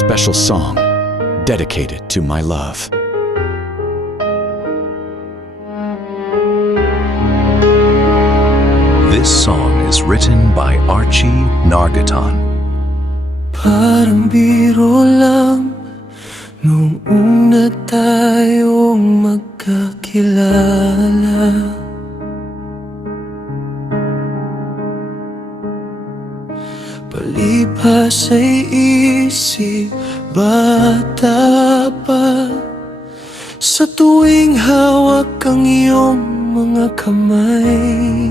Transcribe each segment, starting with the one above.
special song dedicated to my love. This song is written by Archie Nargatan. Parang biro lang nung una tayong magkakilala. Palipas ay isip, bata pa. Sa tuwing hawak ang iyong mga kamay,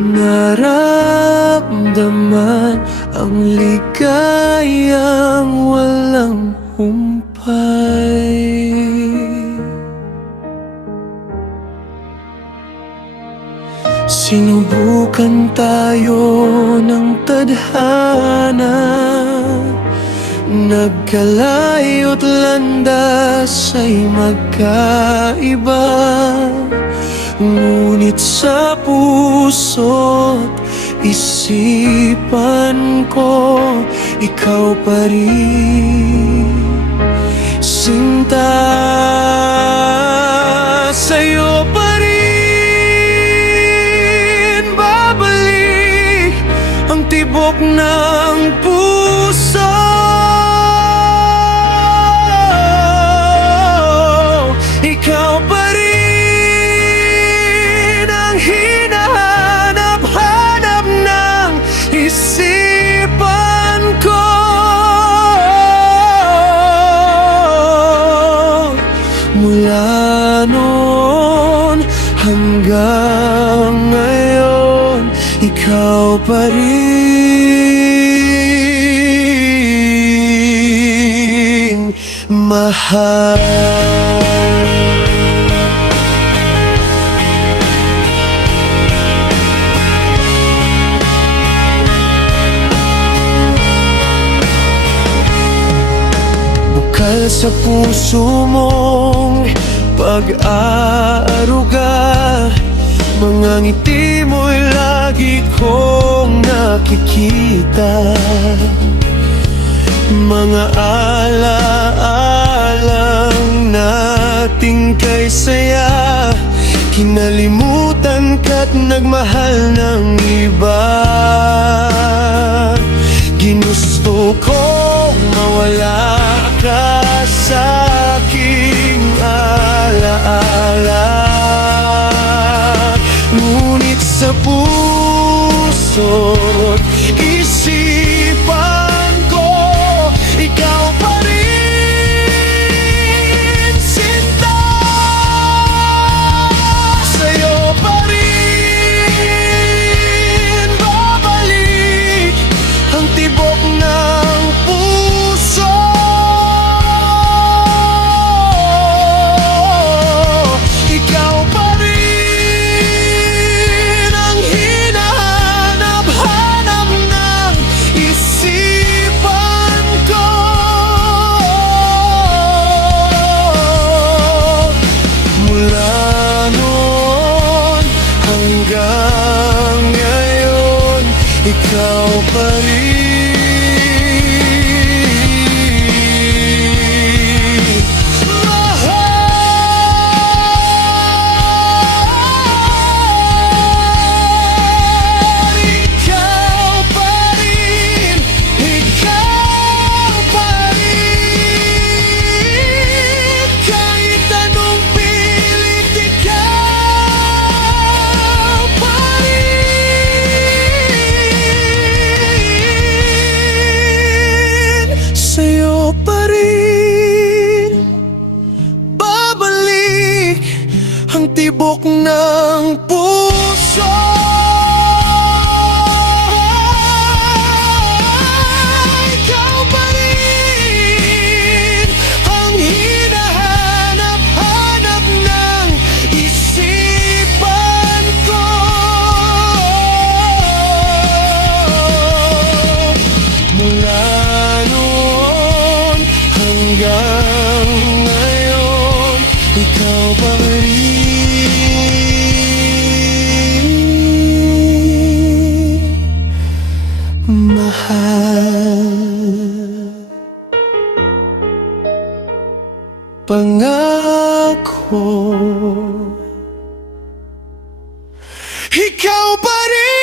naramdaman ang ligayang walang humpay. Sinubukan tayo ng tadhana, nagkalayo't landas ay magkaiba. Ngunit sa puso't isipan ko, ikaw pa rin, sinta. Sa'yo pa rin babalik ang tibok ng puso. Ikaw pa rin ang hinahanap-hanap ng isipan ko. Mula noon hanggang ngayon, ikaw pa rin, mahal. Bukal sa puso mong pag-aaruga, mga ngiti mo'y lagi kong nakikita. Mga alaalang nating kay saya, kinalimutan ka't nagmahal ng iba. Ginusto kong mawala ka sa aking alaala, ngunit sa puso't isipan ko, ikaw pa rin, sinta. Sa'yo pa rin babalik ang tibok ng puso. Ikaw pa rin ang hinahanap-hanap Ikaw pa rin